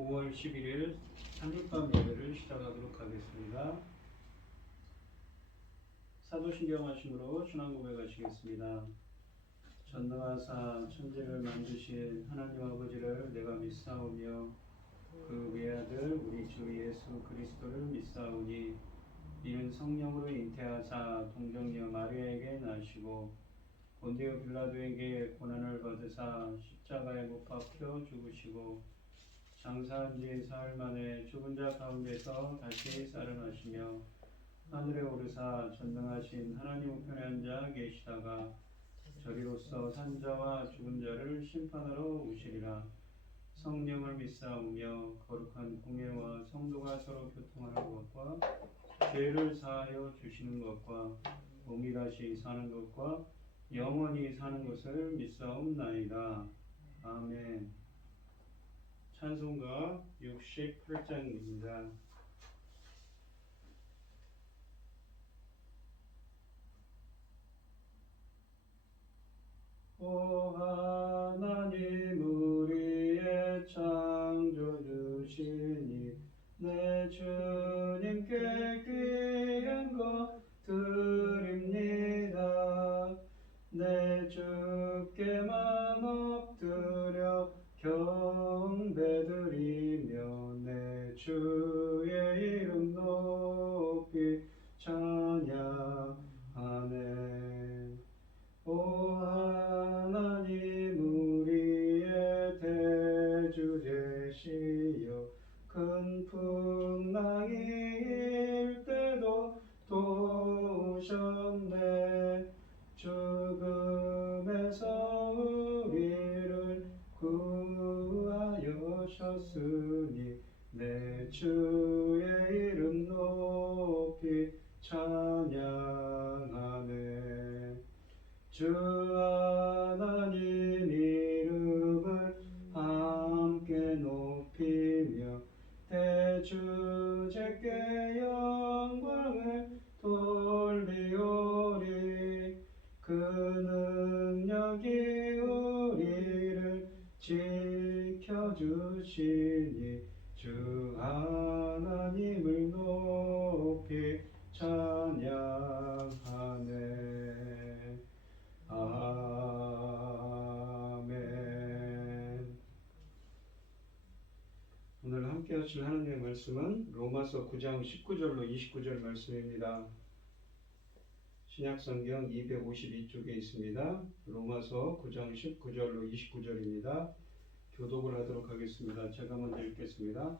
5월 11일 한jul밤 예배를 시작하도록 하겠습니다. 사도신경 하심으로 신앙 고백하시겠습니다. 전능하사 천지를 만드신 하나님 아버지를 내가 믿사오며 그 외아들 우리 주 예수 그리스도를 믿사오니 이는 성령으로 잉태하사 동정녀 마리아에게 나시고 본디오 빌라도에게 고난을 받으사 십자가에 못 박혀 죽으시고 장사한 지 사흘 만에 죽은 자 가운데서 다시 살아나시며 하늘에 오르사 전능하신 하나님 우편에 앉아 계시다가 저리로서 산자와 죽은 자를 심판하러 오시리라. 성령을 믿사오며 거룩한 공예와 성도가 서로 교통하는 것과 죄를 사하여 주시는 것과 몸이 다시 사는 것과 영원히 사는 것을 믿사옵나이다. 아멘. 찬송가 68장입니다. 오 하나님 우리의 창조주시니 내 주님께 귀한 것 드립니다. 내 주께만 엎드려 경배드리며 내 주의 찬양하네. 주 하나님 이름을 함께 높이며 대주제께 영광을 돌리오리. 그 능력이 우리를 지켜주시니 주 하나님을 높이 찬양하네. 아멘. 오늘 함께 하실 하나님의 말씀은 로마서 9장 19절로 29절 말씀입니다. 신약성경 252쪽에 있습니다. 로마서 9장 19절로 29절입니다. 교독을 하도록 하겠습니다. 제가 먼저 읽겠습니다.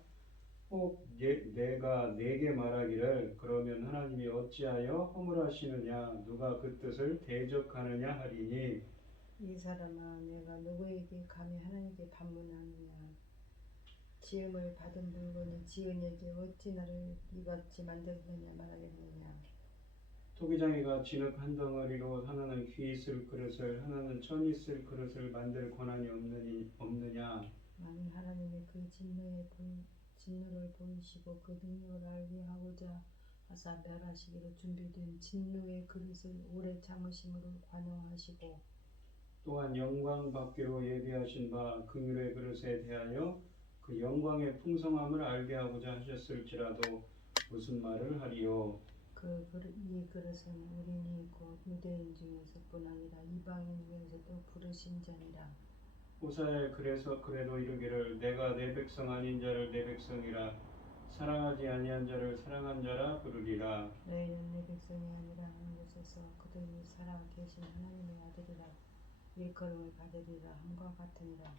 혹 내가 네게 말하기를 그러면 하나님이 어찌하여 허물하시느냐 누가 그 뜻을 대적하느냐 하리니 이 사람아 내가 누구에게 감히 하나님께 반문하느냐. 지음을 받은 물건이 지은 이에게 어찌 나를 이같이 만들었느냐 말하겠느냐. 토기장이가 진흙 한 덩어리로 하나는 귀 있을 그릇을 하나는 천 있을 그릇을 만들 권한이 없느냐. 만일 하나님의 그 진노를 보이시고 그 능력을 알게 하고자 하사 멸하시기로 준비된 진노의 그릇을 오래 참으심으로 관용하시고 또한 영광 받기로 예비하신 바 긍휼의 그릇에 대하여 그 영광의 풍성함을 알게 하고자 하셨을지라도 무슨 말을 하리요. 이 그릇은 우리니 곧 유대인 중에서뿐 아니라 이방인 중에서도 부르신 자니라. 호사에 그래도 이르기를 내가 내 백성 아닌 자를 내 백성이라 사랑하지 아니한 자를 사랑한 자라 부르리라. 너희는 내 백성이 아니라 하는 곳에서 그들이 살아 계신 하나님의 아들이라 일컬음을 받으리라 함과 같으니라.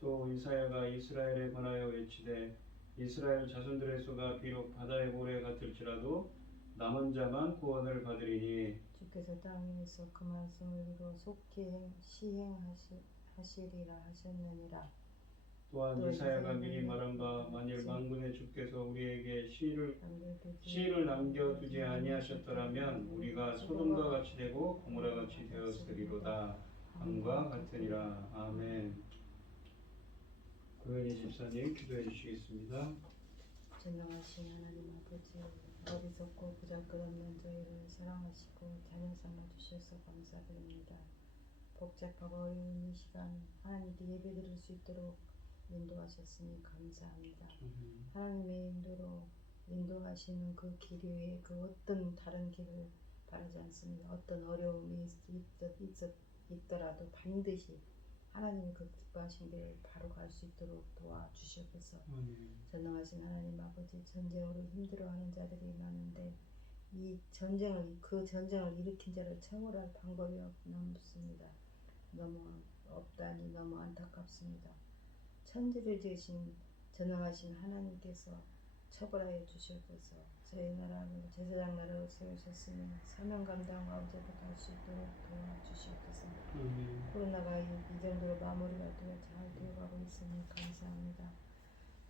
또 이사야가 이스라엘에 관하여 외치되 이스라엘 자손들의 수가 비록 바다의 모래 같을지라도 남은 자만 구원을 받으리니 주께서 땅 위에서 그 말씀을 이루어 속히 시행하시리라 하셨느니라. 또한 이사야가 미리 말한 바 만일 만군의 주께서 우리에게 시를 남겨두지 아니하셨더라면 우리가 소돔과 같이 되고 고모라 같이 되었으리로다 함과 같으니라. 아멘. 고현희 집사님 기도해 주시겠습니다. 전능하신 하나님 아버지, 어리석고 부자끄없는 저희를 사랑하시고 자녀 삼아 주셔서 감사드립니다. 복잡하고 어려운 이 시간 하나님께 예배드릴 수 있도록 인도하셨으니 감사합니다. 하나님의 인도로 인도하시는 그 길 외에 그 어떤 다른 길을 바라지 않습니다. 어떤 어려움이 있더라도 반드시 하나님이 그 기뻐하신 길을 바로 갈 수 있도록 도와주시옵소서. 전능하신 하나님 아버지, 전쟁으로 힘들어하는 자들이 많은데 그 전쟁을 일으킨 자를 처벌할 방법이 없습니다. 너무 없다니 너무 안타깝습니다. 천지를 지으신 전능하신 하나님께서 처벌하여 주시옵소서. 저희 나라를 제사장 나라로 세우셨으니 사명 감당하고 할 수 있도록 도와주시옵소서. 코로나가 이 정도로 마무리가 잘 되어가고 있으니 감사합니다.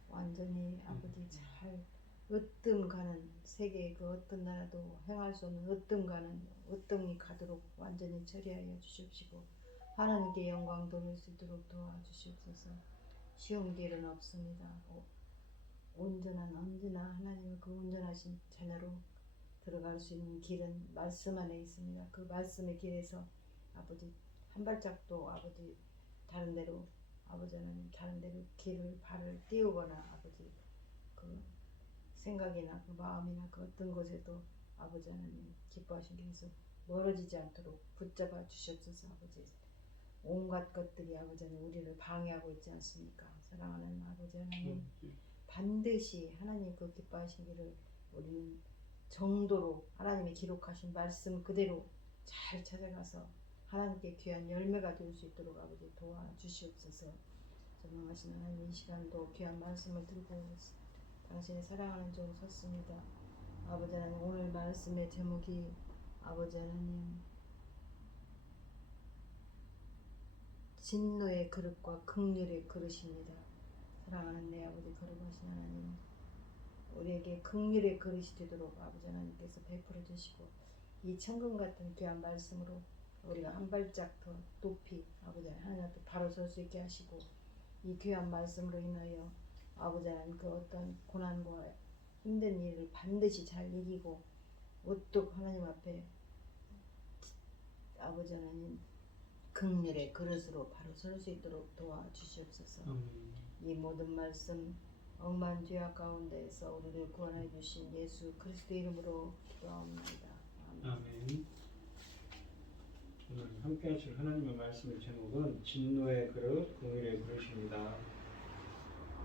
완전히 아버지 잘 으뜸 가는 세계의 그 어떤 나라도 행할 수 없는 으뜸 가는 으뜸이 가도록 완전히 처리하여 주시옵시고 하나님께 영광 돌릴 수 있도록 도와주시옵소서. 쉬운 길은 없습니다. 온전한 언제나 하나님의 그 온전하신 자녀로 들어갈 수 있는 길은 말씀 안에 있습니다. 그 말씀의 길에서 아버지 한 발짝도 아버지 다른 데로 아버지 하나님 다른 데로 발을 띄우거나 아버지 그 생각이나 그 마음이나 그 어떤 곳에도 아버지 하나님 기뻐하신 길에서 멀어지지 않도록 붙잡아 주시옵소서. 아버지 온갖 것들이 아버지 하나님 우리를 방해하고 있지 않습니까? 사랑하는 아버지 하나님 반드시 하나님 그 기뻐하신 길을 우리는 정도로 하나님이 기록하신 말씀 그대로 잘 찾아가서 하나님께 귀한 열매가 될 수 있도록 아버지 도와주시옵소서. 전능하신 하나님 이 시간도 귀한 말씀을 들고 당신의 사랑하는 종 섰습니다. 아버지 하나님 오늘 말씀의 제목이 아버지 하나님 진노의 그릇과 긍휼의 그릇입니다. 사랑하는 내 아버지 거룩하신 하나님 우리에게 긍휼의 그릇이 되도록 아버지 하나님께서 베풀어 주시고 이 천금 같은 귀한 말씀으로 우리가 한 발짝 더 높이 아버지 하나님 앞에 바로 설 수 있게 하시고 이 귀한 말씀으로 인하여 아버지 하나님 그 어떤 고난과 힘든 일을 반드시 잘 이기고 우뚝 하나님 앞에 아버지 하나님 긍휼의 그릇으로 바로 설 수 있도록 도와주시옵소서. 이 모든 말씀 억만 죄악 가운데에서 우리를 구원해 주신 예수 그리스도 이름으로 기도합니다. 아멘. 오늘 함께 하실 하나님의 말씀의 제목은 진노의 그릇, 긍휼의 그릇입니다.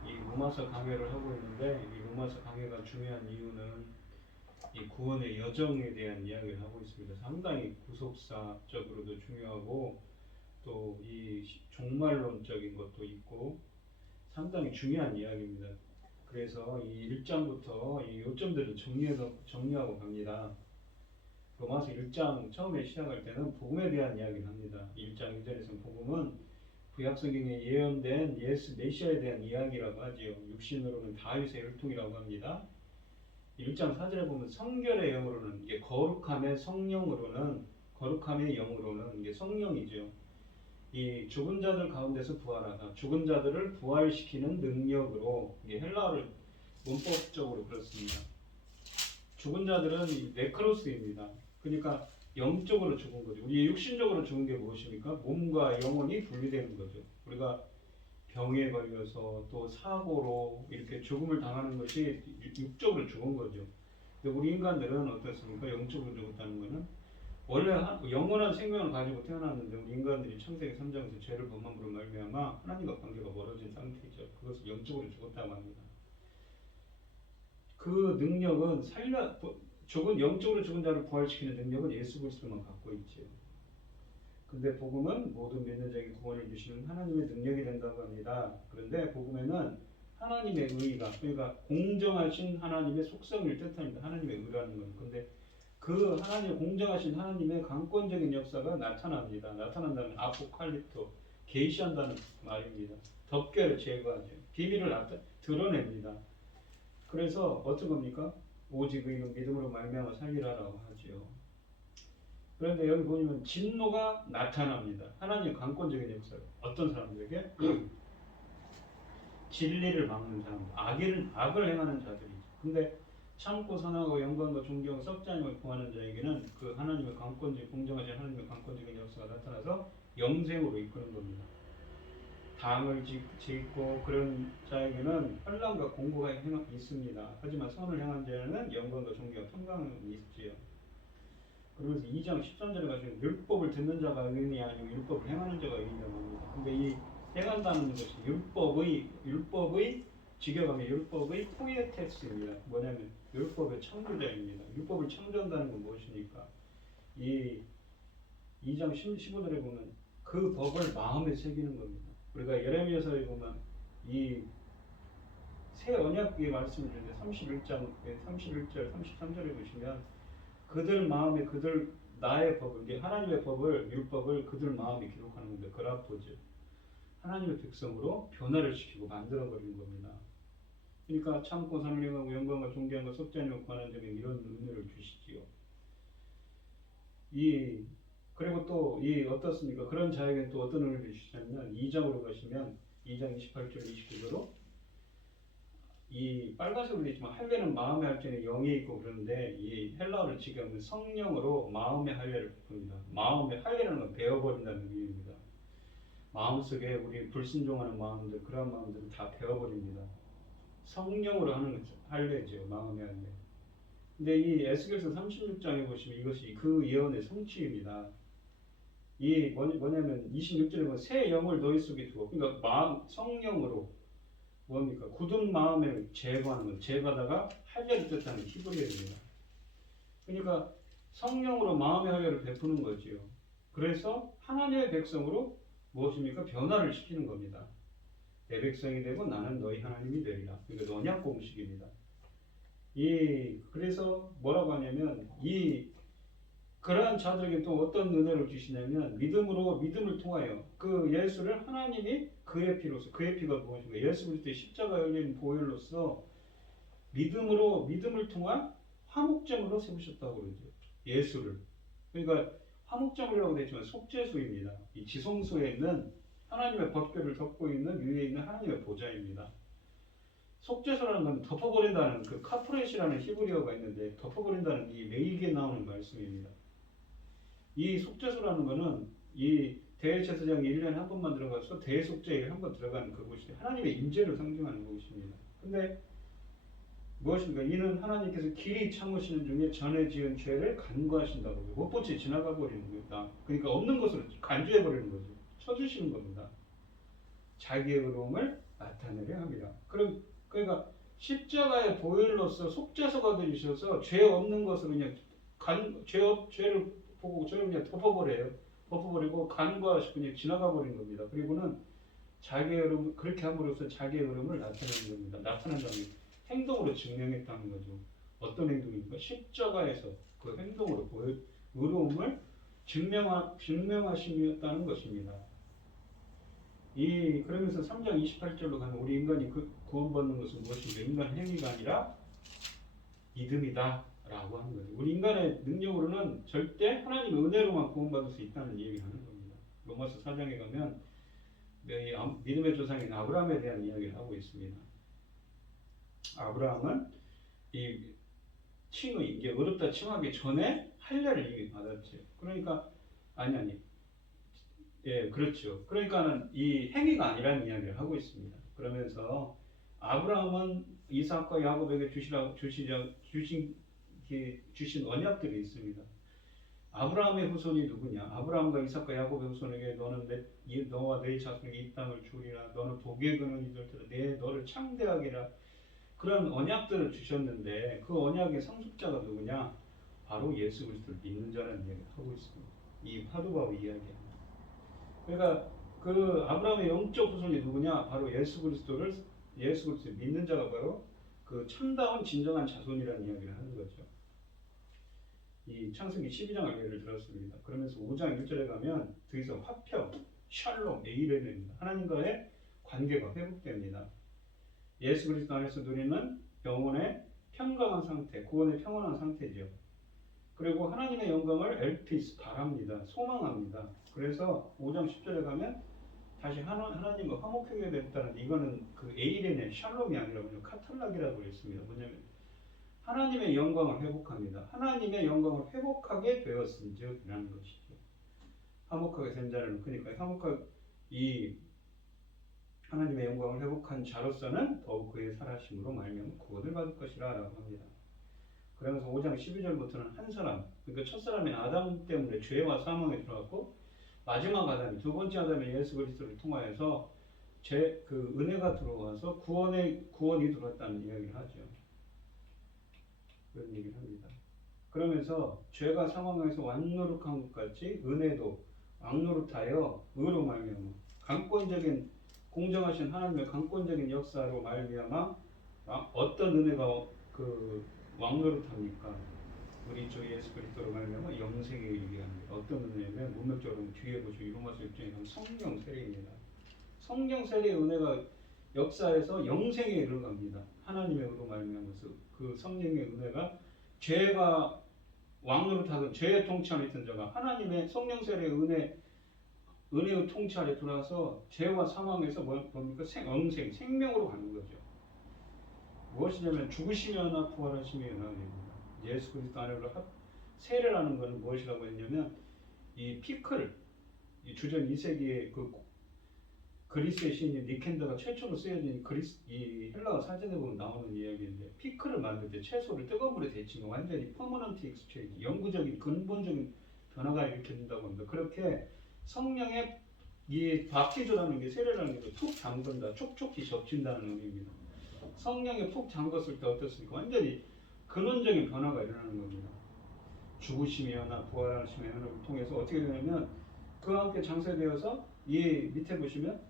이 로마서 강해를 하고 있는데 이 로마서 강해가 중요한 이유는 이 구원의 여정에 대한 이야기를 하고 있습니다. 상당히 구속사적으로도 중요하고 또 이 종말론적인 것도 있고 상당히 중요한 이야기입니다. 그래서 이 1장부터 이 요점들을 정리하고 갑니다. 로마서 1장 처음에 시작할 때는 복음에 대한 이야기를 합니다. 1장 1절에서는 복음은 구약성경에 예언된 예수 메시아에 대한 이야기라고 하지요. 육신으로는 다윗의 혈통이라고 합니다. 1장 4절에 보면 성결의 영으로는 이게 거룩함의 성령으로는 거룩함의 영으로는 이게 성령이죠. 이 죽은 자들 가운데서 부활하다. 죽은 자들을 부활시키는 능력으로 이게 헬라어를 문법적으로 그렇습니다. 죽은 자들은 네크로스입니다. 그러니까 영적으로 죽은 거죠. 우리 육신적으로 죽은 게 무엇입니까? 몸과 영혼이 분리되는 거죠. 우리가 병에 걸려서 또 사고로 이렇게 죽음을 당하는 것이 육적으로 죽은 거죠. 근데 우리 인간들은 어떻습니까? 영적으로 죽었다는 것은 원래 영원한 생명을 가지고 태어났는데 우리 인간들이 창세기 3장에서 죄를 범함으로 말미암아 하나님과 관계가 멀어진 상태죠. 그것을 영적으로 죽었다고 합니다. 그 능력은 영적으로 죽은 자를 부활시키는 능력은 예수 그리스도만 갖고 있지요. 근데 복음은 모든 믿는 자에게 구원을 주시는 하나님의 능력이 된다고 합니다. 그런데 복음에는 하나님의 의가 그러니까 공정하신 하나님의 속성을 뜻합니다. 하나님의 의라는 건. 근데 그 하나님의 공정하신 하나님의 강권적인 역사가 나타납니다. 나타난다는 아포칼립토, 계시한다는 말입니다. 덮개를 제거하죠. 비밀을 드러냅니다. 그래서 어떤 겁니까? 오직 의는 믿음으로 말미암아 살리라라고 하죠. 그런데 여기 보면 진노가 나타납니다. 하나님의 강권적인 역사. 어떤 사람들에게? 진리를 막는 사람, 악을 행하는 자들이죠. 근데 참고 선하고 영광과 존경, 썩자님을 구하는 자에게는 그 하나님의 강권적, 공정하신 하나님의 강권적인 역사가 나타나서 영생으로 이끄는 겁니다. 당을 짓고 그런 자에게는 환난과 공고가 있습니다. 하지만 선을 행한 자에는 영광과 존경과 평강이 있지요. 그러면서 2장 13절에 가시면 율법을 듣는 자가 의인이 아니고 율법을 행하는 자가 의인이라고 합니다. 근데 이 행한다는 것이 율법의 직역하면 율법의 포이에테스입니다. 뭐냐면 율법의 창조자입니다. 율법을 창조한다는 건 무엇입니까? 이 2장 15절에 보면 그 법을 마음에 새기는 겁니다. 우리가 예레미야서에 보면 이 새 언약의 말씀을 주는데 31장 31절 33절에 보시면 그들 마음에 나의 법을 이게 하나님의 법을 율법을 그들 마음에 기록하는 건데 그라포즈 하나님의 백성으로 변화를 시키고 만들어 버리는 겁니다. 그러니까 참고 선을 행하고 영광과 존귀함과 속죄하며 관한 점에 이런 은혜를 주시지요. 그리고 또 어떻습니까? 그런 자에게 또 어떤 은혜를 주시냐면 2장으로 가시면 2장 28절 29절로 이 빨간색으로 되어 있지만 할례는 마음의 할례는 영에 있고 그런데 이 헬라어를 지금 성령으로 마음의 할례를 베풉니다. 마음의 할례라는 건 베어버린다는 의미입니다. 마음속에 우리 불순종하는 마음들 그런 마음들을 다 베어버립니다. 성령으로 하는 할례죠. 마음의 할례. 근데 이 에스겔서 36장에 보시면 이것이 그 예언의 성취입니다. 이 뭐냐면 26절에 보면 새 영을 너희 속에 두어 그러니까 성령으로 뭡니까? 굳은 마음을 제거하는 건 제거하다가 할례를 뜻하는 히브리어입니다. 그러니까 성령으로 마음의 할례를 베푸는 거지요. 그래서 하나님의 백성으로 무엇입니까? 변화를 시키는 겁니다. 내 백성이 되고 나는 너희 하나님이 되리라. 그러니까 언약 공식입니다. 그래서 뭐라고 하냐면 그러한 자들에게 또 어떤 은혜를 주시냐면 믿음을 통하여 그 예수를 하나님이 그의 피가 무엇인가 예수 그리스도의 십자가 열린 보혈로서 믿음을 통한 화목제물로 세우셨다고 그러죠. 예수를. 그러니까 화목제물이라고 되어 있지만 속죄소입니다. 이 지성소에 있는 하나님의 법궤를 덮고 있는 위에 있는 하나님의 보좌입니다. 속죄소라는 건 덮어버린다는 그 카프렛이라는 히브리어가 있는데 덮어버린다는 이 매일기에 나오는 말씀입니다. 이 속죄소라는 거는 이 대제사장이 1년에 한 번만 들어가서 대속죄에 한 번 들어가는 그곳이 하나님의 임재를 상징하는 곳입니다. 근데 무엇인가? 이는 하나님께서 길이 참으시는 중에 전에 지은 죄를 간구하신다고 못 본 채 지나가 버리는 겁니다. 그러니까 없는 것으로 간주해 버리는 거죠. 쳐주시는 겁니다. 자기의 의로움을 나타내려 합니다. 그러니까 십자가의 보혈로서 속죄소가 되주셔서 죄 없는 것을 그냥 죄를 보고 죄를 그냥 덮어버려요. 덮어버리고 간과하시고 그냥 지나가 버린 겁니다. 그리고는 자기의 의로움 그렇게 함으로써 자기의 의로움을 나타내는 겁니다. 나타낸다는 게 행동으로 증명했다는 거죠. 어떤 행동입니까? 십자가에서 그 행동으로 의로움을 증명하심이었다는 것입니다. 그러면서 3장 28절로 가면 우리 인간이 구원받는 것은 무엇인가? 인간 행위가 아니라 믿음이다 라고 하는 거죠. 우리 인간의 능력으로는 절대 하나님의 은혜로만 구원받을 수 있다는 얘기를 하는 겁니다. 로마서 4장에 가면 믿음의 조상인 아브라함에 대한 이야기를 하고 있습니다. 아브라함은 이 칭의, 이게 어렵다 칭하기 전에 할례를 이미 받았죠. 그러니까 예, 그렇죠. 그러니까는 이 행위가 아니라는 이야기를 하고 있습니다. 그러면서 아브라함은 이삭과 야곱에게 주신 언약들이 있습니다. 아브라함의 후손이 누구냐? 아브라함과 이삭과 야곱의 후손에게 너와 네 자손에게 이 땅을 주리라. 너는 복의 근원이 될 테라. 너를 창대하기라. 그런 언약들을 주셨는데 그 언약의 상속자가 누구냐? 바로 예수 그리스도를 믿는 자라는 이야기를 하고 있습니다. 이 파두바의 이야기입니다. 그러니까 그 아브라함의 영적 후손이 누구냐? 바로 예수 그리스도를 믿는 자가 바로 그 참다운 진정한 자손이라는 이야기를 하는 거죠. 이 창세기 12장을 예를 들었습니다. 그러면서 5장 1절에 가면 더 이상 화평, 샬롬, 에이레입니다. 하나님과의 관계가 회복됩니다. 예수 그리스도 안에서 누리는 영혼의 평강한 상태, 구원의 평온한 상태죠. 그리고 하나님의 영광을 엘피스 바랍니다. 소망합니다. 그래서 5장 10절에 가면 다시 하나님과 화목하게 됐다는 이거는 그 에이렌의 샬롬이 아니라 카탈락이라고 했습니다. 뭐냐면 하나님의 영광을 회복합니다. 하나님의 영광을 회복하게 되었은즉이라는 것이죠. 화목하게 된 자는 그러니까 이 하나님의 영광을 회복한 자로서는 더욱 그의 살아심으로 말미암아 구원을 받을 것이라 라고 합니다. 그러면서 5장 12절부터는 한 사람, 그러니까 첫 사람인 아담 때문에 죄와 사망에 들어갔고 마지막 아담이 두 번째 아담의 예수 그리스도를 통하여서 그 은혜가 들어와서 구원이 들어왔다는 이야기를 하죠. 그런 얘기를 합니다. 그러면서 죄가 사망에서 완노릇한 것 같이 은혜도 왕노릇하여 의로 말미암아 공정하신 하나님의 강권적인 역사로 말미암아 어떤 은혜가 그 왕노릇합니까? 우리 주 예수 그리스도로 말미암아 영생에 이르게 합니다. 어떤 은혜냐면 문맥적으로 뒤에 보시고 로마서 6장에 가면 성령 세례입니다. 성령 세례의 은혜가 역사에서 영생에 이르갑니다. 하나님의 의로 말미암아서 그 성령의 은혜가 죄가 왕노릇하던 죄의 통치 안에 있던 자가 하나님의 성령 세례의 은혜의 통치 아래 들어와서 죄와 사망에서 뭡니까? 생명으로 가는 거죠. 무엇이냐면 죽으시면나 부활하시면나 예수 그리스도 안으로 세례라는 것은 무엇이라고 했냐면 이 피클, 이 주전 2세기의 그 그리스의 시인인 니켄더가 최초로 쓰여진 이 헬라어 사전에 보면 나오는 이야기인데 피클을 만들 때 채소를 뜨거운 물에 데치면 완전히 퍼머넌트 익스체인지 영구적인 근본적인 변화가 일으켜진다고 합니다. 그렇게 성령의 이 바티조라는 게 세례라는 게 푹 잠근다, 촉촉히 적신다는 의미입니다. 성령에 푹 잠갔을 때 어떻습니까? 완전히 근원적인 변화가 일어나는 겁니다. 죽으시면나 부활하시면을 통해서 어떻게 되냐면 그와 함께 장세되어서 이 밑에 보시면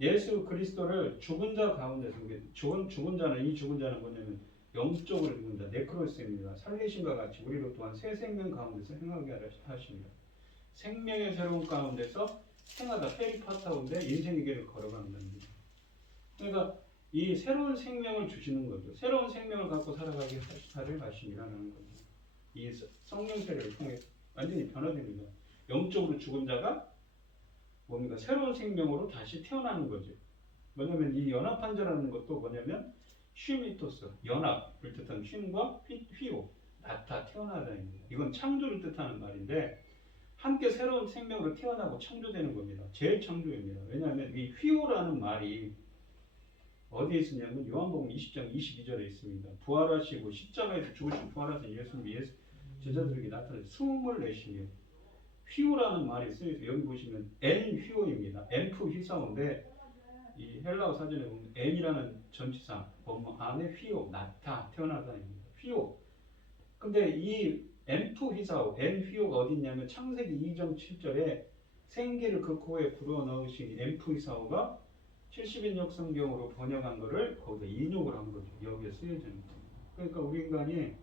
예수 그리스도를 죽은 자 가운데서 죽은 자는 뭐냐면 영적으로 죽은 자 네크로스입니다. 살리심과 같이 우리로 또한 새 생명 가운데서 행하게 하십니다. 생명의 새로운 가운데서 행하다 페리파타운데 인생의 길을 걸어간답니다. 그러니까 이 새로운 생명을 주시는 거죠. 새로운 생명을 갖고 살아가게 하심이라는 거죠. 이 성령 세례를 통해 완전히 변화됩니다. 영적으로 죽은 자가 뭡니까? 새로운 생명으로 다시 태어나는 거죠. 뭐냐면 이 연합한 자라는 것도 뭐냐면 쉼이토스, 연합을 뜻하는 쉼과 휘오, 나타, 태어나다입니다. 이건 창조를 뜻하는 말인데 함께 새로운 생명으로 태어나고 창조되는 겁니다. 재창조입니다. 왜냐하면 이 휘오라는 말이 어디에 있으냐면 요한복음 20장 22절에 있습니다. 부활하시고 십자가에서 죽으신 부활하신 예수님이 제자들에게 나타나서 숨을 내시며 휘오라는 말이 쓰여서 여기 보시면 엔 휘오입니다. 엠프 휘사오인데 이 헬라어 사전에 보면 엔이라는 전치사 본문 안에 휘오, 나타, 태어나다입니다. 휘오. 근데 이 엠프 휘사오, 엔 휘오가 어디 있냐면 창세기 2장 7절에 생기를 그 코에 불어넣으신 엠프 휘사오가 70인역 성경으로 번역한 거를 거기다 인용을 한 거죠. 여기에 쓰여지는 겁니다. 그러니까 우리 인간이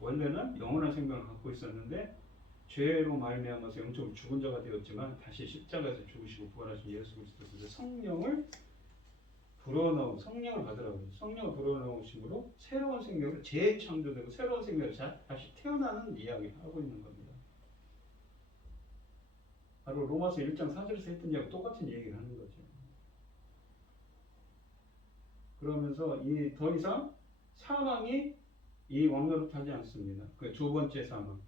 원래는 영원한 생명을 갖고 있었는데 죄로 말미암아서 영적으로 죽은 자가 되었지만 다시 십자가에서 죽으시고 부활하신 예수 그리스도께서 성령을 받으라고 해요. 성령을 불어넣으심으로 새로운 생명으로 재창조되고 새로운 생명으로 다시 태어나는 이야기를 하고 있는 겁니다. 바로 로마서 1장 4절에서 했던 이야기 똑같은 얘기를 하는 거죠. 그러면서 이 더 이상 사망이 이 왕노릇하지 않습니다. 그 두 번째 사망.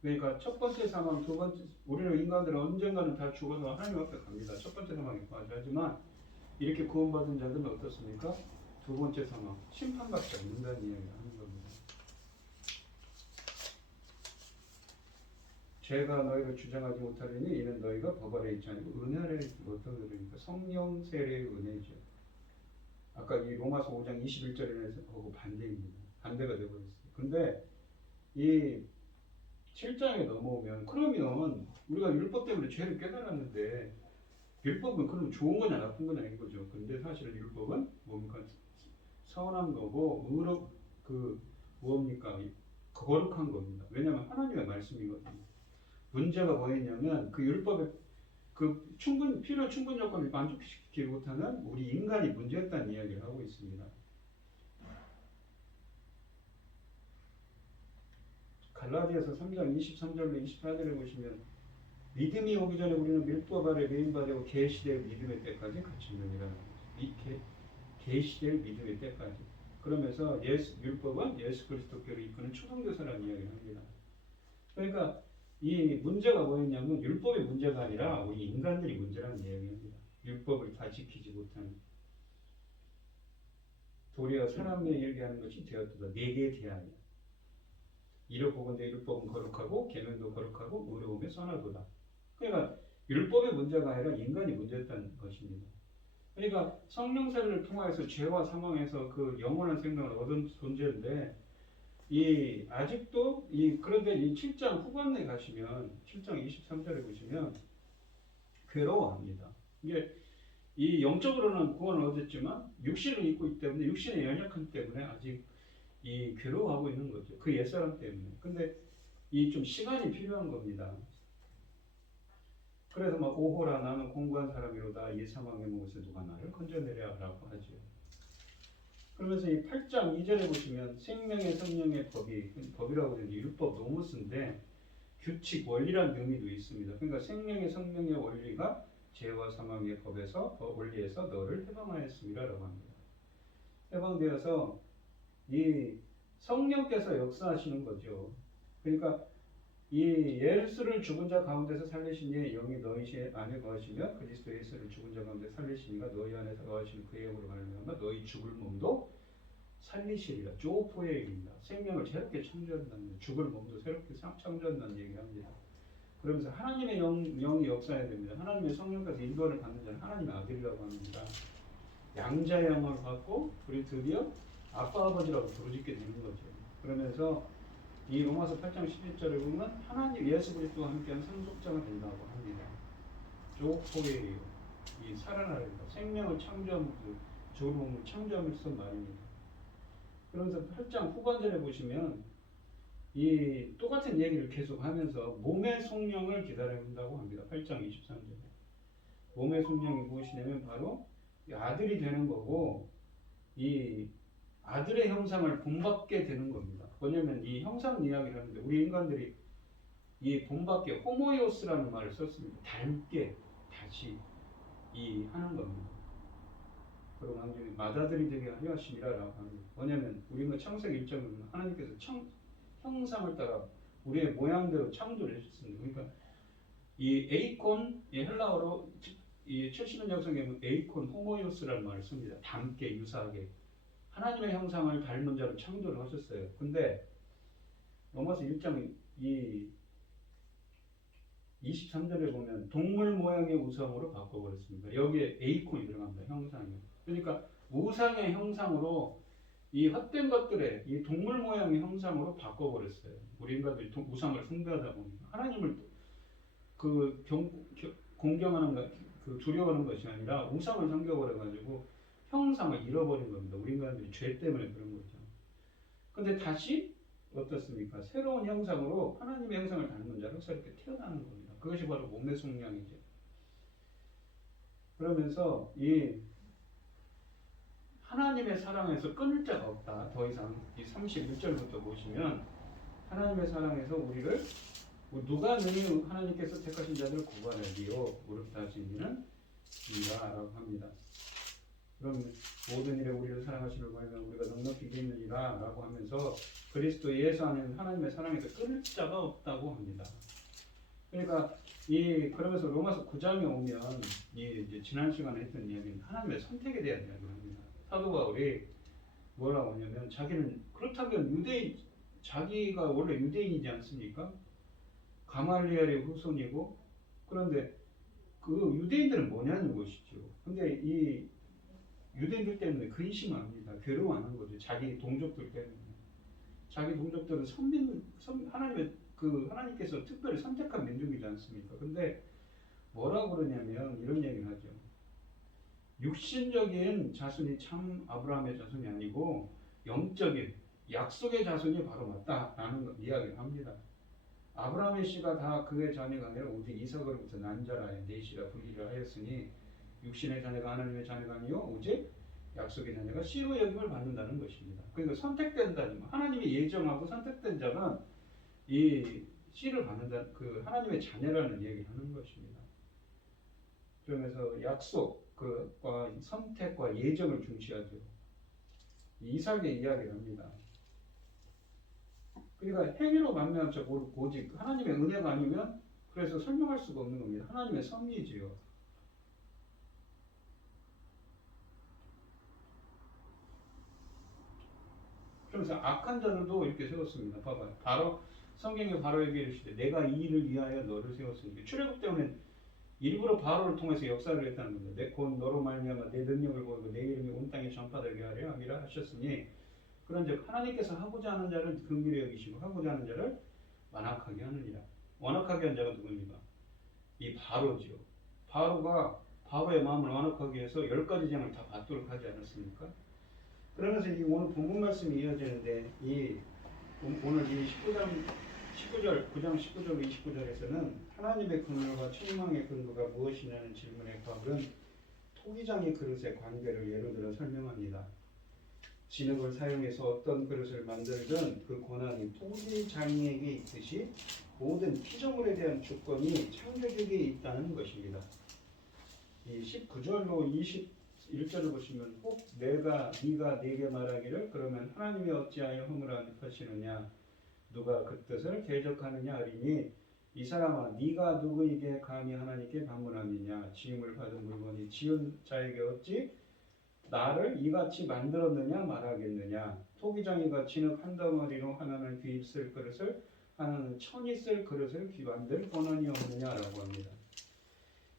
그러니까 첫 번째 사망, 두 번째 우리는 인간들은 언젠가는 다 죽어서 하나님 앞에 갑니다. 첫 번째 사망이 맞아. 하지만 이렇게 구원받은 자들은 어떻습니까? 두 번째 사망, 심판받지 않는다는 이야기를 하는 겁니다. 죄가 너희를 주장하지 못하려니 이는 너희가 법 아래 있지 않고 은혜 아래 있지 못하고 그러니까 성령 세례의 은혜죠. 아까 이 로마서 5장 21절에서 반대입니다. 반대가 되어버렸어요. 근데 이 7장에 넘어오면 그러면 우리가 율법 때문에 죄를 깨달았는데 율법은 그러면 좋은 거냐 나쁜 거냐 이거죠. 근데 사실은 율법은 뭡니까? 선한 거고 뭡니까? 거룩한 겁니다. 왜냐하면 하나님의 말씀이거든요. 문제가 뭐였냐면 그 율법의 그 필요 충분 조건을 만족시키지 못하는 우리 인간이 문제였다는 이야기를 하고 있습니다. 갈라디아서 3장 23절로 24절에 보시면 믿음이 오기 전에 우리는 율법 아래 매인받고 계시될 믿음의 때까지 갇힌느니라. 계시될 믿음의 때까지. 그러면서 율법은 예수 그리스도께로 이끄는 초등교사라는 이야기를 합니다. 그러니까 이 문제가 뭐였냐면 율법의 문제가 아니라 우리 인간들이 문제라는 이야기입니다. 율법을 다 지키지 못하는. 도리어 사람의 일게 하는 것이 되었도다. 내게 대하여. 이를 보건대 율법은 거룩하고 계명도 거룩하고 의로움에 선하도다. 그러니까 율법의 문제가 아니라 인간이 문제였다는 것입니다. 그러니까 성령세례를 통하여서 죄와 사망에서 그 영원한 생명을 얻은 존재인데 아직도 그런데 이 7장 후반에 가시면 7장 23절에 보시면 괴로워합니다. 이게 이 영적으로는 구원을 얻었지만 육신을 입고 있기 때문에 육신의 연약함 때문에 아직 괴로워하고 있는 거죠. 그 옛사람 때문에. 근데 좀 시간이 필요한 겁니다. 그래서 막 오호라 나는 공부한 사람이로다 이 사망의 무엇에 누가 나를 건져내랴라고 하죠. 그러면서 이 8장 2절에 보시면 생명의 성령의 법이라고 되는 율법 노무스인데 규칙 원리란 의미도 있습니다. 그러니까 생명의 성령의 원리가 죄와 사망의 원리에서 너를 해방하였습니다라고 합니다. 해방되어서 이 성령께서 역사하시는 거죠. 그러니까 이 예수를 죽은 자 가운데서 살리시니 영이 너희 안에 거하시며 그리스도 예수를 죽은 자 가운데 살리시니가 너희 안에서 거하시는 그의 영으로 말미암아 너희 죽을 몸도 살리시리라. 조포의 얘기입니다. 생명을 새롭게 창조한다는 죽을 몸도 새롭게 창조한다는 얘기를 합니다. 그러면서 하나님의 영이 역사해야 됩니다. 하나님의 성령께서 인도를 받는 자는 하나님의 아들이라고 합니다. 양자의 영을 받고 우리 드디어 아빠 아버지라고 부르짖게 되는 거죠. 그러면서 이 로마서 8장 11절에 보면 하나님 예수 그리스도와 함께한 상속자가 된다고 합니다. 조포의 이 살아나리다. 생명을 창조하면서 죽은 몸을 창조하면서 말입니다. 그러면서 8장 후반절에 보시면 이 똑같은 얘기를 계속하면서 몸의 성령을 기다린다고 합니다. 8장 23절에 몸의 성령이 무엇이냐면 바로 아들이 되는 거고 이 아들의 형상을 본받게 되는 겁니다. 뭐냐면 이 형상 이야기를 하는데 우리 인간들이 이 본받게 호모이오스라는 말을 썼습니다. 닮게 다시 이 하는 겁니다. 그리고 나중에 맏아들이 되게 하려 하심이라라고 합니다. 뭐냐면 우리가 창세기 1장은 하나님께서 형상을 따라 우리의 모양대로 창조를 해주셨습니다. 그러니까 이 에이콘, 이 헬라어로 이 70년 역성경은 에이콘 호모이오스라는 말을 씁니다. 닮게 유사하게 하나님의 형상을 닮은 자로 창조를 하셨어요. 근데 로마서 1장 이 23절에 보면 동물 모양의 우상으로 바꿔버렸습니다. 여기에 에이콘이 들어갑니다. 형상이. 그러니까 우상의 형상으로 이 헛된 것들의 이 동물 모양의 형상으로 바꿔버렸어요. 우리 인간들이 우상을 숭배하다 보니까 하나님을 공경하는 것, 두려워하는 것이 아니라 우상을 섬겨버려가지고 형상을 잃어버린 겁니다. 우리 인간들이 죄 때문에 그런 거죠. 근데 다시 어떻습니까? 새로운 형상으로 하나님의 형상을 닮은 자로 새롭게 태어나는 겁니다. 그것이 바로 몸의 속량이죠. 그러면서 이 하나님의 사랑에서 끊을 자가 없다. 더 이상 이 31절부터 보시면 하나님의 사랑에서 우리를 누가 능히 하나님께서 택하신 자들을 구원하리요 무릎 다지니는 이라라고 합니다. 그럼 모든 일에 우리를 사랑하시는 거면 우리가 넉넉히 이기느니라 라고 하면서 그리스도 예수 안에는 하나님의 사랑에서 끊을 자가 없다고 합니다. 그러니까 그러면서 로마서 9장에 오면 이제 지난 시간에 했던 이야기는 하나님의 선택에 대한 이야기를 합니다. 사도 바울이 뭐라고 하냐면 자기는 그렇다면 자기가 원래 유대인이지 않습니까? 가말리엘의 후손이고 그런데 그 유대인들은 뭐냐는 것이죠. 근데 이 유대인들 때문에 근심합니다. 괴로워하는 거죠. 자기 동족들 때문에. 자기 동족들은 하나님께서 특별히 선택한 민족이지 않습니까? 근데 뭐라고 그러냐면 이런 얘기를 하죠. 육신적인 자손이 참 아브라함의 자손이 아니고 영적인 약속의 자손이 바로 맞다라는 이야기를 합니다. 아브라함의 씨가 다 그의 자녀가 아니라 오직 이삭으로부터 난 자라에 넷이라 분리를 하였으니 육신의 자녀가 하나님의 자녀가 아니요 오직 약속의 자녀가 씨로 여김을 받는다는 것입니다. 그러니까 선택된다는 하나님이 예정하고 선택된 자는 이 씨를 받는다 하나님의 자녀라는 얘기를 하는 것입니다. 그러면서 약속과 선택과 예정을 중시하죠. 이삭의 이야기를 합니다. 그러니까 행위로 만나면 오직 하나님의 은혜가 아니면 그래서 설명할 수가 없는 겁니다. 하나님의 섭리지요. 그러면서 악한 자들도 이렇게 세웠습니다. 봐봐요. 바로 성경에 바로 얘기해주시되 내가 이 일을 위하여 너를 세웠으니 출애굽 때문에 일부러 바로를 통해서 역사를 했다는 겁니다. 곧 너로 말미암아 내 능력을 보이고 내 이름이 온 땅에 전파되게 하려 함이라 하셨으니 그런즉 하나님께서 하고자 하는 자를 긍휼히 여기시고 하고자 하는 자를 완악하게 하느니라. 완악하게 한 자가 누굽니까? 이 바로지요. 바로가 바로의 마음을 완악하게 해서 10가지 재앙을 다 받도록 하지 않았습니까? 그러면서 오늘 본문 말씀이 이어지는데 오늘 이 9장 19절 29절에서는 하나님의 긍휼과 책망의 근거가 무엇이냐는 질문에 바울은 토기장의 그릇의 관계를 예로 들어 설명합니다. 진흙을 사용해서 어떤 그릇을 만들든 그 권한이 토기장에게 있듯이 모든 피조물에 대한 주권이 창조주에게 있다는 것입니다. 이 19절로 21절을 보시면 혹 네가 내게 말하기를 그러면 하나님이 어찌하여 허물하시느냐 누가 그 뜻을 대적하느냐 하리니 이 사람아 네가 누구에게 감히 하나님께 반문하느냐 지음을 받은 물건이 지은 자에게 어찌 나를 이같이 만들었느냐 말하겠느냐 토기장이가 진흙 한 덩어리로 하나는 귀 쓸 그릇을 하나는 천이 쓸 그릇을 만들 권한이 없느냐라고 합니다.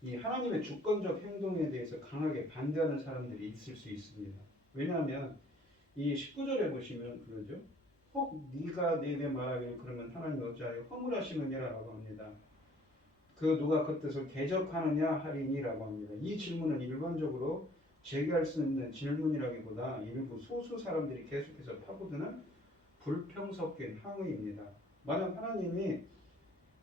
이 하나님의 주권적 행동에 대해서 강하게 반대하는 사람들이 있을 수 있습니다. 왜냐하면 이 19절에 보시면 그러죠. 혹 네가 내게 말하기를 그러면 하나님 어찌하여 허물하시느냐라고 합니다. 누가 그 뜻을 대적하느냐 하리니라고 합니다. 이 질문은 일반적으로 제기할 수 있는 질문이라기보다 일부 소수 사람들이 계속해서 파고드는 불평 섞인 항의입니다. 만약 하나님이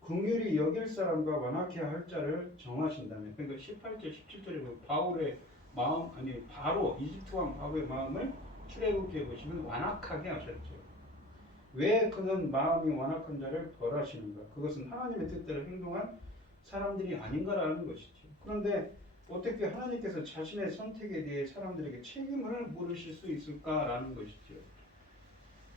긍휼히 여길 사람과 완악해야 할 자를 정하신다면 그러니까 18절 17절에 바울의 바로 이집트 왕 바로의 마음을 출애굽기에 보시면 완악하게 하셨죠. 왜 그는 마음이 완악한 자를 벌하시는가? 그것은 하나님의 뜻대로 행동한 사람들이 아닌가라는 것이죠. 그런데 어떻게 하나님께서 자신의 선택에 대해 사람들에게 책임을 물으실 수 있을까라는 것이죠.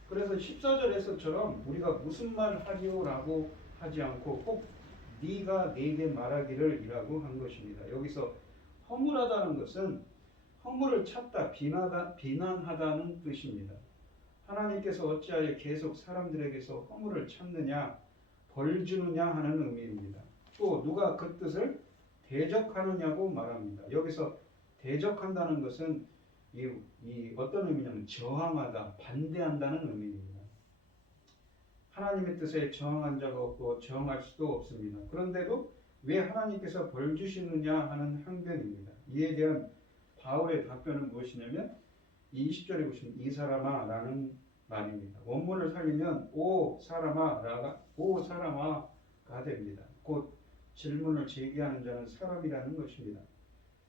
그래서 14절에서처럼 우리가 무슨 말 하리오라고 하지 않고 꼭 네가 내게 말하기를 이라고 한 것입니다. 여기서 허물하다는 것은 허물을 찾다, 비난하다는 뜻입니다. 하나님께서 어찌하여 계속 사람들에게서 허물을 찾느냐, 벌 주느냐 하는 의미입니다. 또 누가 그 뜻을 대적하느냐고 말합니다. 여기서 대적한다는 것은 어떤 의미냐면 저항하다, 반대한다는 의미입니다. 하나님의 뜻에 저항한 자가 없고 저항할 수도 없습니다. 그런데도 왜 하나님께서 벌 주시느냐 하는 항변입니다. 이에 대한 바울의 답변은 무엇이냐면 20절에 보시면 이 사람아 라는 말입니다. 원문을 살리면 오 사람아가 됩니다. 곧 질문을 제기하는 자는 사람이라는 것입니다.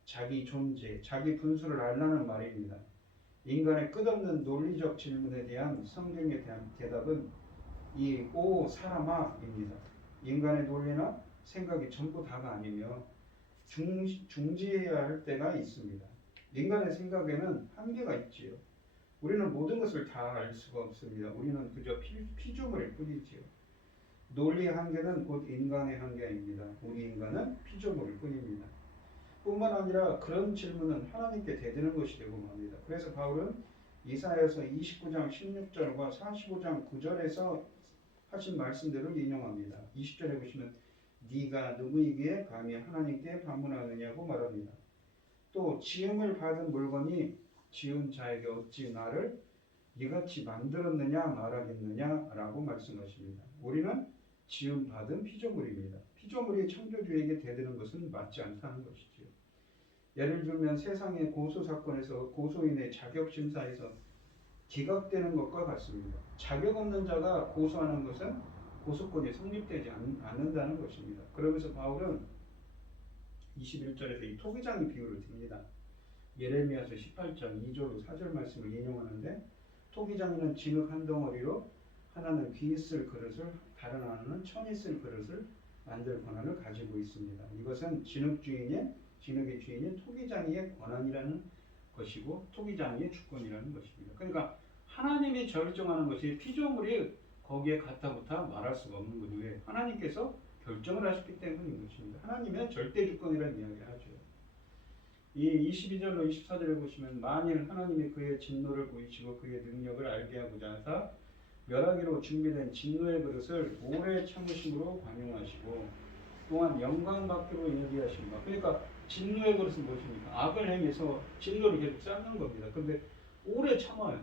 자기 존재, 자기 분수를 알라는 말입니다. 인간의 끝없는 논리적 질문에 대한 성경에 대한 대답은 이 오 사람아입니다. 인간의 논리나 생각이 전부 다가 아니며 중지해야 할 때가 있습니다. 인간의 생각에는 한계가 있지요. 우리는 모든 것을 다 알 수가 없습니다. 우리는 그저 피조물일 뿐이지요. 논리의 한계는 곧 인간의 한계입니다. 우리 인간은 피조물일 뿐입니다. 뿐만 아니라 그런 질문은 하나님께 대드는 것이 되고 맙니다. 그래서 바울은 이사야서 29장 16절과 45장 9절에서 하신 말씀대로 인용합니다. 20절에 보시면 네가 누구이기에 감히 하나님께 반문하느냐고 말합니다. 또 지음을 받은 물건이 지은 자에게 어찌 나를 이같이 만들었느냐 말하겠느냐라고 말씀하십니다. 우리는 지음 받은 피조물입니다. 피조물이 창조주에게 대드는 것은 맞지 않다는 것이지요. 예를 들면 세상의 고소 사건에서 고소인의 자격 심사에서 기각되는 것과 같습니다. 자격 없는 자가 고소하는 것은 고소권이 성립되지 않는다는 것입니다. 그러면서 바울은 21절에서 이 토기장의 비유를 듭니다. 예레미야서 18장 2절 4절 말씀을 인용하는데 토기장이는 진흙 한 덩어리로 하나는 귀 쓸 그릇을 다른 하나는 천이 쓸 그릇을 만들 권한을 가지고 있습니다. 이것은 진흙의 주인인 토기장이의 권한이라는 것이고 토기장이의 주권이라는 것입니다. 그러니까 하나님이 결정하는 것이 피조물이 거기에 가타부타 말할 수가 없는 거죠. 왜? 하나님께서 결정을 하셨기 때문인 것입니다. 하나님은 절대 주권이라는 이야기를 하죠. 이 22절로 24절에 보시면 만일 하나님이 그의 진노를 보이시고 그의 능력을 알게 하고자 하사 멸하기로 준비된 진노의 그릇을 오래 참으심으로 관용하시고 또한 영광 받기로 예비하신 바. 그러니까 진노의 그릇은 무엇입니까? 악을 행해서 진노를 계속 쌓는 겁니다. 그런데 오래 참아요.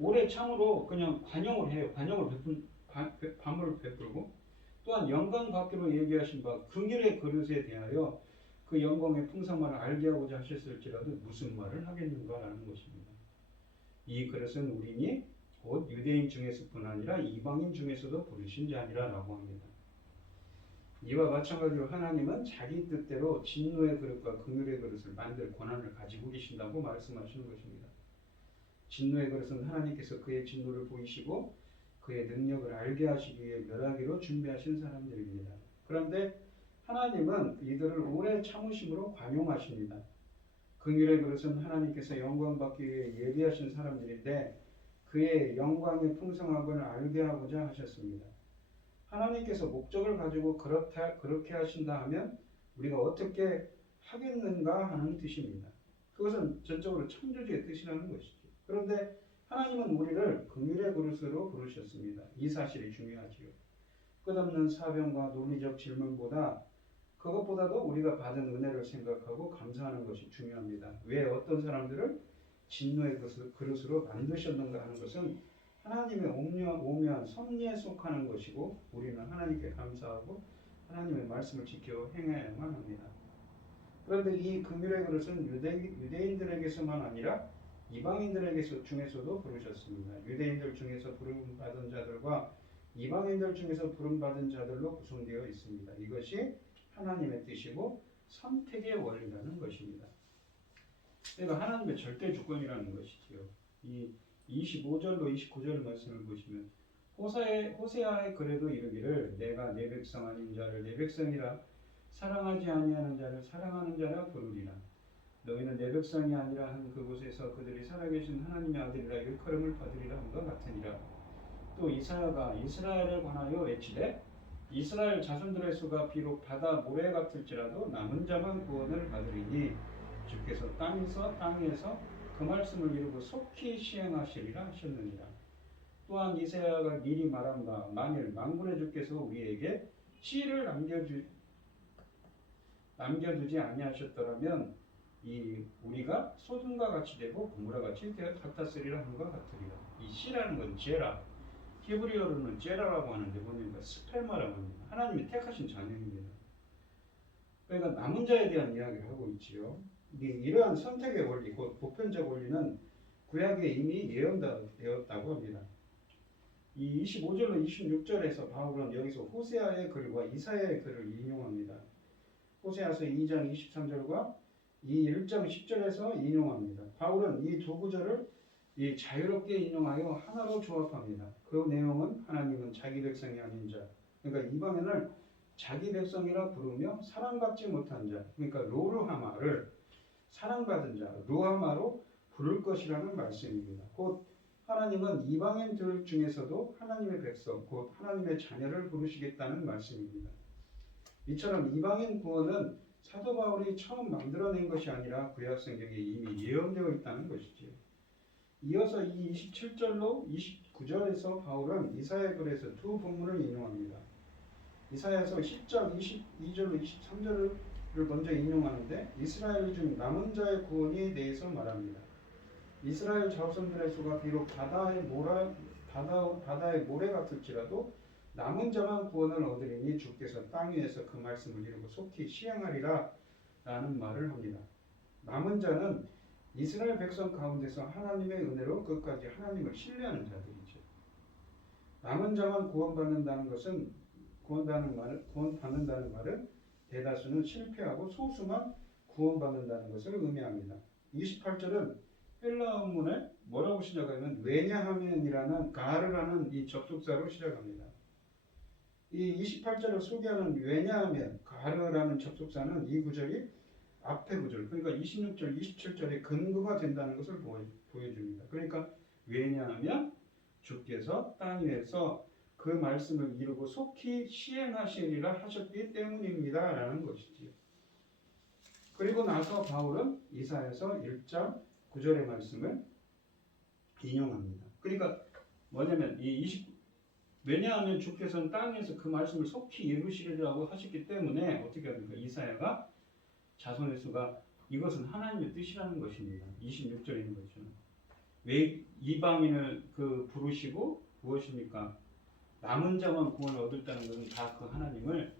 오래 참으로 그냥 관용을 해요. 반물을 베풀고 또한 영광 받기로 얘기하신 바 긍휼의 그릇에 대하여 그 영광의 풍성만을 알게 하고자 하셨을지라도 무슨 말을 하겠는가라는 것입니다. 이 그릇은 우리니 곧 유대인 중에서뿐 아니라 이방인 중에서도 부르신 자니라라고 합니다. 이와 마찬가지로 하나님은 자기 뜻대로 진노의 그릇과 긍휼의 그릇을 만들 권한을 가지고 계신다고 말씀하시는 것입니다. 진노의 그릇은 하나님께서 그의 진노를 보이시고 그의 능력을 알게 하시기 위해 멸하기로 준비하신 사람들입니다. 그런데 하나님은 이들을 오래 참으심으로 관용하십니다. 긍휼의 그릇은 하나님께서 영광 받기 위해 예비하신 사람들인데 그의 영광의 풍성함을 알게 하고자 하셨습니다. 하나님께서 목적을 가지고 그렇게 하신다 하면 우리가 어떻게 하겠는가 하는 뜻입니다. 그것은 전적으로 창조주의 뜻이라는 것이죠. 그런데 하나님은 우리를 긍휼의 그릇으로 부르셨습니다. 이 사실이 중요하지요. 끝없는 사변과 논리적 질문보다 그것보다도 우리가 받은 은혜를 생각하고 감사하는 것이 중요합니다. 왜 어떤 사람들을 진노의 그릇으로 만드셨는가 하는 것은 하나님의 오묘한 섭리에 속하는 것이고 우리는 하나님께 감사하고 하나님의 말씀을 지켜 행해야만 합니다. 그런데 이 긍휼의 그릇은 유대인들에게서만 아니라 이방인들에게 중에서도 부르셨습니다. 유대인들 중에서 부름받은 자들과 이방인들 중에서 부름받은 자들로 구성되어 있습니다. 이것이 하나님의 뜻이고 선택의 원리라는 것입니다. 그러니까 하나님의 절대 주권이라는 것이지요. 이 25절로 29절 말씀을 보시면 호세아의 글에도 이르기를 내가 내 백성 아닌 자를 내 백성이라 사랑하지 아니하는 자를 사랑하는 자라 부르리라. 너희는 내 백성이 아니라 한 그곳에서 그들이 살아계신 하나님의 아들이라 일컬음을 받으리라 한것 같으니라. 또 이사야가 이스라엘에 관하여 외치되 이스라엘 자손들의 수가 비록 바다 모래 같을지라도 남은 자만 구원을 받으리니 주께서 땅 위에서 그 말씀을 이루고 속히 시행하시리라 하셨느니라. 또한 이사야가 미리 말한 바 만일 만군의 주께서 우리에게 씨를 남겨두지 아니하셨더라면 우리가 소돔과 같이 되고 고모라 같이 같았으리라 한 것 같으리라. 이 씨라는 건 제라, 히브리어로는 제라라고 하는데 보니까 스펠마라고 합니다. 하나님이 택하신 자녀입니다. 그러니까 남은 자에 대한 이야기를 하고 있지요. 이러한 선택의 원리, 곧 보편적 원리는 구약에 이미 예언되었다고 합니다. 이 25절로 26절에서 바울은 여기서 호세아의 글과 이사야의 글을 인용합니다. 호세아서 2장 23절과 이 1장 10절에서 인용합니다. 바울은 이 두 구절을 자유롭게 인용하여 하나로 조합합니다. 그 내용은 하나님은 자기 백성이 아닌 자, 그러니까 이방인을 자기 백성이라 부르며 사랑받지 못한 자, 그러니까 로르하마를 사랑받은 자, 루하마로 부를 것이라는 말씀입니다. 곧 하나님은 이방인들 중에서도 하나님의 백성, 곧 하나님의 자녀를 부르시겠다는 말씀입니다. 이처럼 이방인 구원은 사도 바울이 처음 만들어낸 것이 아니라 구약 성경에 이미 예언되어 있다는 것이지요. 이어서 이 27절로 29절에서 바울은 이사야 글에서 두 본문을 인용합니다. 이사야서 10장 22절로 23절을 먼저 인용하는데 이스라엘 중 남은 자의 구원에 대해서 말합니다. 이스라엘 자손들의 수가 비록 바다의 모래 같을지라도 남은 자만 구원을 얻으리니 주께서 땅 위에서 그 말씀을 이루고 속히 시행하리라 라는 말을 합니다. 남은 자는 이스라엘 백성 가운데서 하나님의 은혜로 끝까지 하나님을 신뢰하는 자들이죠. 남은 자만 구원받는다는 말은 대다수는 실패하고 소수만 구원받는다는 것을 의미합니다. 28절은 헬라어문에 뭐라고 시작하면 왜냐하면이라는 가르라는 이 접속사로 시작합니다. 이 28절을 소개하는 왜냐하면 가르라는 접속사는 이 구절이 앞에 구절, 그러니까 26절, 27절의 근거가 된다는 것을 보여줍니다. 그러니까 왜냐하면 주께서 땅 위에서 그 말씀을 이루고 속히 시행하시리라 하셨기 때문입니다 라는 것이지요. 그리고 나서 바울은 이사야서 1장 9절의 말씀을 인용합니다. 그러니까 뭐냐면 왜냐하면 주께서는 땅에서 그 말씀을 속히 이루시리라고 하셨기 때문에 어떻게 합니까? 이사야가 자손의 수가 이것은 하나님의 뜻이라는 것입니다. 26절인 거죠. 왜 이방인을 부르시고 무엇입니까? 남은 자만 구원을 얻었다는 것은 다 그 하나님을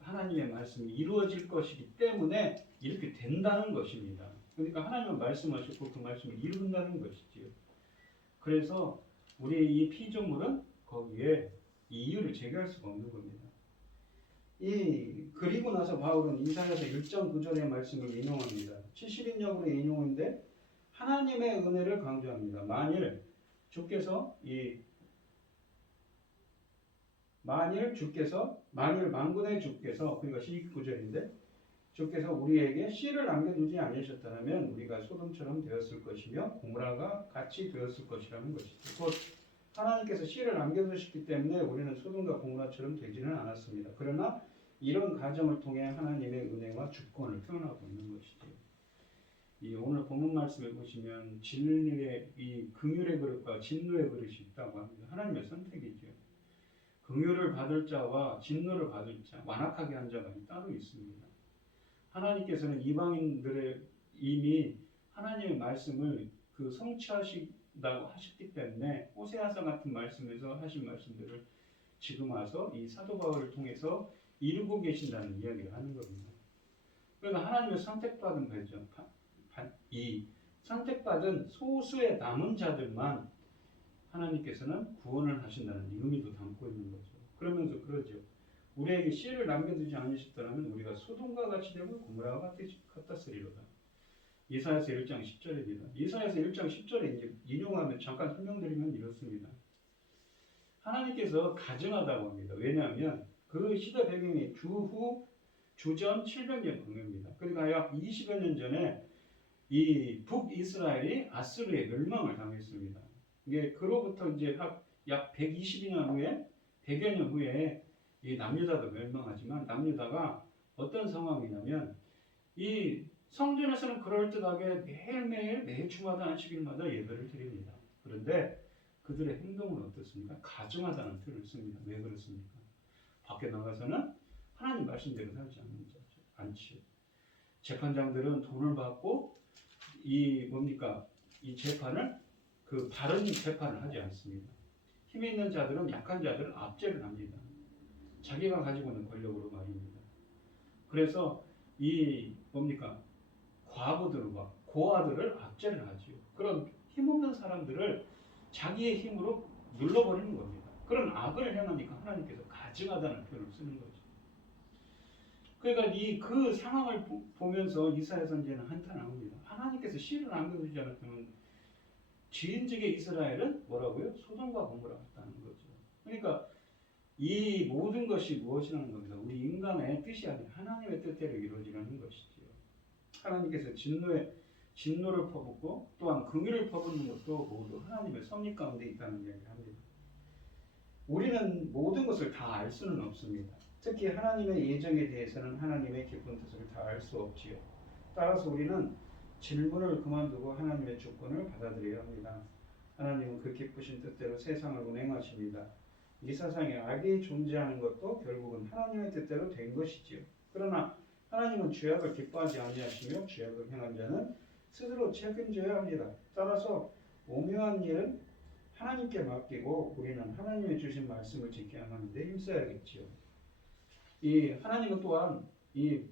하나님의 말씀이 이루어질 것이기 때문에 이렇게 된다는 것입니다. 그러니까 하나님은 말씀하셨고 그 말씀을 이룬다는 것이지요. 그래서 우리의 이 피조물은 거기에 이 이유를 제기할 수가 없는 겁니다. 그리고 나서 바울은 이사야서 1장 9절의 말씀을 인용합니다. 70인역으로 인용인데 하나님의 은혜를 강조합니다. 만일 만군의 주께서 그러니까 19절인데 주께서 우리에게 씨를 남겨두지 아니하셨다면 우리가 소돔처럼 되었을 것이며 고모라가 같이 되었을 것이라는 것이죠. 곧 하나님께서 씨를 남겨두셨기 때문에 우리는 소돔과 고모라처럼 되지는 않았습니다. 그러나 이런 과정을 통해 하나님의 은혜와 주권을 표현하고 있는 것이죠. 오늘 본문 말씀을 보시면 긍휼의 그릇과 진노의 그릇이 있다고 합니다. 하나님의 선택이죠. 긍휼을 받을 자와 진노를 받을 자, 완악하게 한 자가 따로 있습니다. 하나님께서는 이방인들의 이미 하나님의 말씀을 성취하신다고 하셨기 때문에 호세아서 같은 말씀에서 하신 말씀들을 지금 와서 이 사도 바울을 통해서 이루고 계신다는 이야기를 하는 겁니다. 그러니까 하나님의 선택받은 거죠. 이 선택받은 소수의 남은 자들만 하나님께서는 구원을 하신다는 의미도 담고 있는 거죠. 그러면서 그러죠. 우리에게 씨를 남겨두지 않으셨다면 우리가 소돔과 같이 되고 고모라와 같았으리로다. 이사야서 1장 10절입니다. 이사야서 1장 10절에 이제 인용하면 잠깐 설명드리면 이렇습니다. 하나님께서 가증하다고 합니다. 왜냐하면 그 시대 배경이 주전 700년 경입니다. 그러니까 약 20여 년 전에 이 북이스라엘이 아수르에 멸망을 당했습니다. 이게 그로부터 이제 약 120년 후에 100여 년 후에 이 남유다도 멸망하지만 남유다가 어떤 상황이냐면 이 성전에서는 그럴듯하게 매일매일 매 주마다 안식일마다 예배를 드립니다. 그런데 그들의 행동은 어떻습니까? 가증하다는 표현을 씁니다. 왜 그렇습니까? 밖에 나가서는 하나님 말씀대로 살지 않지요. 재판장들은 돈을 받고 이 재판을 바른 재판을 하지 않습니다. 힘 있는 자들은 약한 자들은 압제를 합니다. 자기가 가지고 있는 권력으로 말입니다. 그래서 과부들과 고아들을 압제를 하지요. 그런 힘없는 사람들을 자기의 힘으로 눌러버리는 겁니다. 그런 악을 행하니까 하나님께서 가증하다는 표현을 쓰는 거죠. 그러니까 그 상황을 보면서 이사야 선지자는 한탄합니다. 하나님께서 씨를 남겨두지 않았다면 지인직의 이스라엘은 뭐라고요? 소돔과 고모라 같다는 거죠. 그러니까 이 모든 것이 무엇이라는 겁니다. 우리 인간의 뜻이 아니라 하나님의 뜻대로 이루어지는 것이지요. 하나님께서 진노를 퍼붓고 또한 긍휼을 퍼붓는 것도 모두 하나님의 섭리 가운데 있다는 이야기를 합니다. 우리는 모든 것을 다 알 수는 없습니다. 특히 하나님의 예정에 대해서는 하나님의 깊은 뜻을 다 알 수 없지요. 따라서 우리는 질문을 그만두고 하나님의 주권을 받아들여야 합니다. 하나님은 그 기쁘신 뜻대로 세상을 운행하십니다. 이 세상에 악이 존재하는 것도 결국은 하나님의 뜻대로 된 것이지요. 그러나 하나님은 죄악을 기뻐하지 아니하시며 죄악을 행한 자는 스스로 책임져야 합니다. 따라서 오묘한 일은 하나님께 맡기고 우리는 하나님의 주신 말씀을 지켜야 하는데 힘써야겠지요. 하나님은 또한 이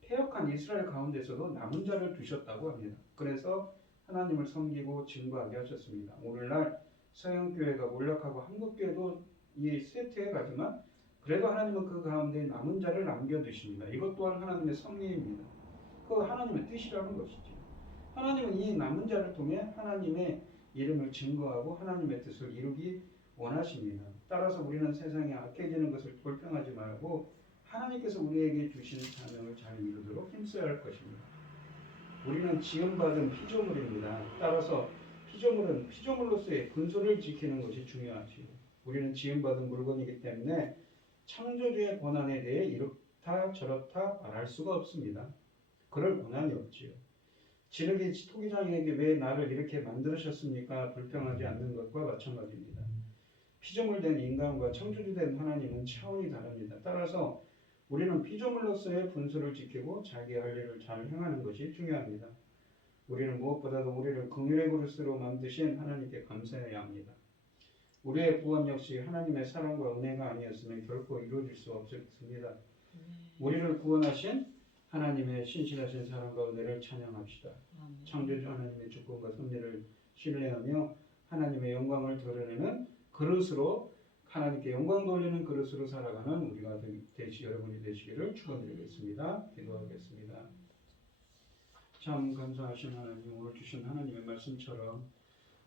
패역한 이스라엘 가운데서도 남은 자를 두셨다고 합니다. 그래서 하나님을 섬기고 증거하게 하셨습니다. 오늘날 서양교회가 몰락하고 한국교회도 쇠퇴해 가지만 그래도 하나님은 그 가운데 남은 자를 남겨두십니다. 이것 또한 하나님의 섭리입니다. 그 하나님의 뜻이라는 것이죠. 하나님은 이 남은 자를 통해 하나님의 이름을 증거하고 하나님의 뜻을 이루기 원하십니다. 따라서 우리는 세상에 악해지는 것을 불평하지 말고 하나님께서 우리에게 주신 사명을 잘 이루도록 힘써야 할 것입니다. 우리는 지음받은 피조물입니다. 따라서 피조물로서의 분수를 지키는 것이 중요하지요. 우리는 지음받은 물건이기 때문에 창조주의 권한에 대해 이렇다 저렇다 말할 수가 없습니다. 그럴 권한이 없지요. 진흙이 토기장에게 왜 나를 이렇게 만드셨습니까? 불평하지 않는 것과 마찬가지입니다. 피조물된 인간과 창조주된 하나님은 차원이 다릅니다. 따라서 우리는 피조물로서의 분수를 지키고 자기 할 일을 잘 행하는 것이 중요합니다. 우리는 무엇보다도 우리를 긍휼의 그릇으로 만드신 하나님께 감사해야 합니다. 우리의 구원 역시 하나님의 사랑과 은혜가 아니었으면 결코 이루어질 수 없었습니다. 우리를 구원하신 하나님의 신실하신 사랑과 은혜를 찬양합시다. 창조주 하나님의 주권과 섭리를 신뢰하며 하나님의 영광을 드러내는 그릇으로 하나님께 영광 돌리는 그릇으로 살아가는 우리가 여러분이 되시기를 축원드리겠습니다. 기도하겠습니다. 참 감사하신 하나님, 오늘 주신 하나님의 말씀처럼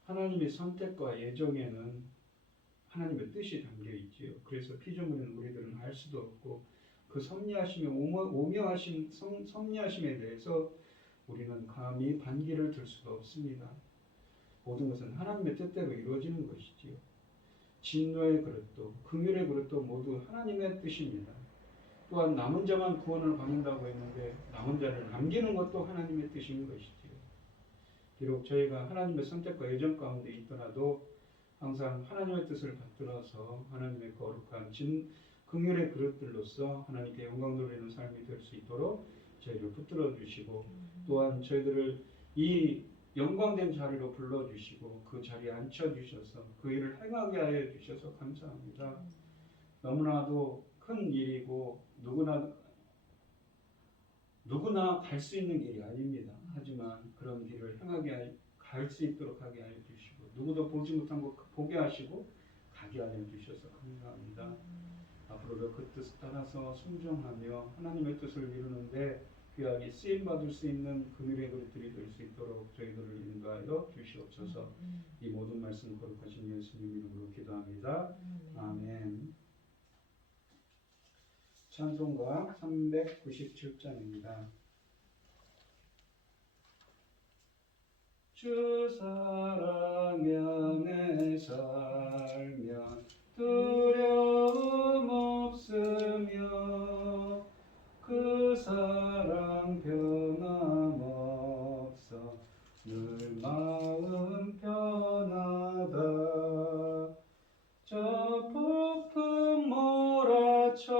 하나님의 선택과 예정에는 하나님의 뜻이 담겨 있지요. 그래서 피조물인 우리들은 알 수도 없고 그 섭리하심에 오묘하신 섭리하심에 대해서 우리는 감히 반기를 들 수가 없습니다. 모든 것은 하나님의 뜻대로 이루어지는 것이지요. 진노의 그릇도 긍휼의 그릇도 모두 하나님의 뜻입니다. 또한 남은 자만 구원을 받는다고 했는데 남은 자를 남기는 것도 하나님의 뜻인 것이지요. 비록 저희가 하나님의 선택과 예정 가운데 있더라도 항상 하나님의 뜻을 받들어서 하나님의 거룩한 긍휼의 그릇들로서 하나님께 영광 돌리는 삶이 될 수 있도록 저희를 붙들어 주시고 또한 저희들을 이 영광된 자리로 불러주시고 그 자리에 앉혀주셔서 그 일을 행하게 하여 주셔서 감사합니다. 너무나도 큰 일이고 누구나 갈 수 있는 길이 아닙니다. 하지만 그런 길을 갈 수 있도록 하게 하여 주시고 누구도 보지 못한 것 보게 하시고 가게 하여 주셔서 감사합니다. 앞으로도 그 뜻 따라서 순종하며 하나님의 뜻을 이루는데 귀하게 쓰임 받을 수 있는 금일의 그릇들이 될 수 있도록 저희들을 인도하여 주시옵소서. 이 모든 말씀 거룩하신 예수님 이름으로 기도합니다. 아멘. 찬송가 397장입니다. 주 사랑 안에 살면 두려움 없으며 그 사랑 변함없어 늘 마음 편하다. 저 폭풍 몰아쳐서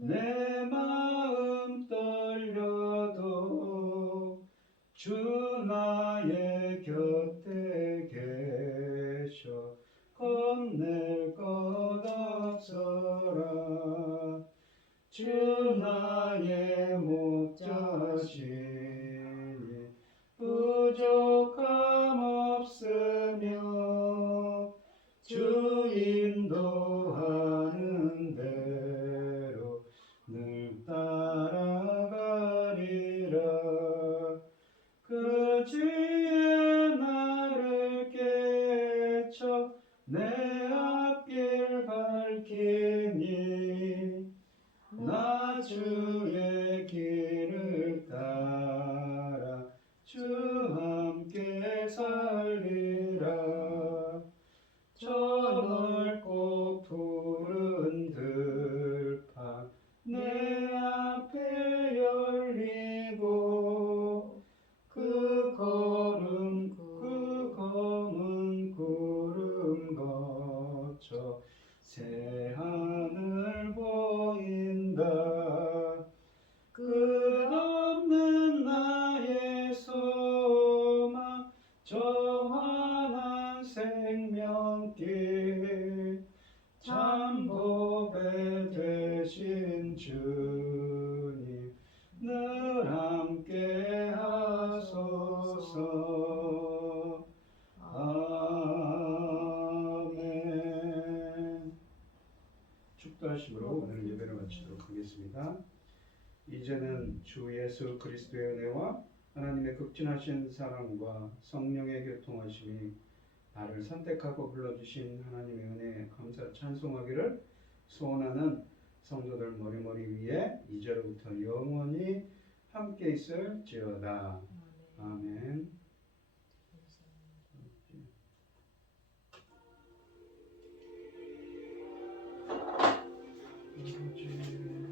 내 마음 떨려도 주 나의 곁에 계셔 겁낼 것 없어라. 주 나의 목자시니 부족함 없으며 주 인도하는 대로 늘 따라가리라. 그 주의 나를 깨쳐 내 앞길 밝히니 나 주의 길을 따라 주 함께 살리라. 저 넓고 푸른 들판 내 앞에 열리고 그 검은 구름 거쳐 새하늘 보인다. 끝없는 나의 소망 정환한 생명길 참 보배 되신 주님 늘 함께 하소서. 아멘. 축도하심으로 오늘 예배를 마치도록 하겠습니다. 이제는 주 예수 그리스도의 은혜와 하나님의 극진하신 사랑과 성령의 교통하심이 나를 선택하고 불러주신 하나님의 은혜에 감사 찬송하기를 소원하는 성도들 머리머리 위에 이제로부터 영원히 함께 있을지어다. 아멘. 아버지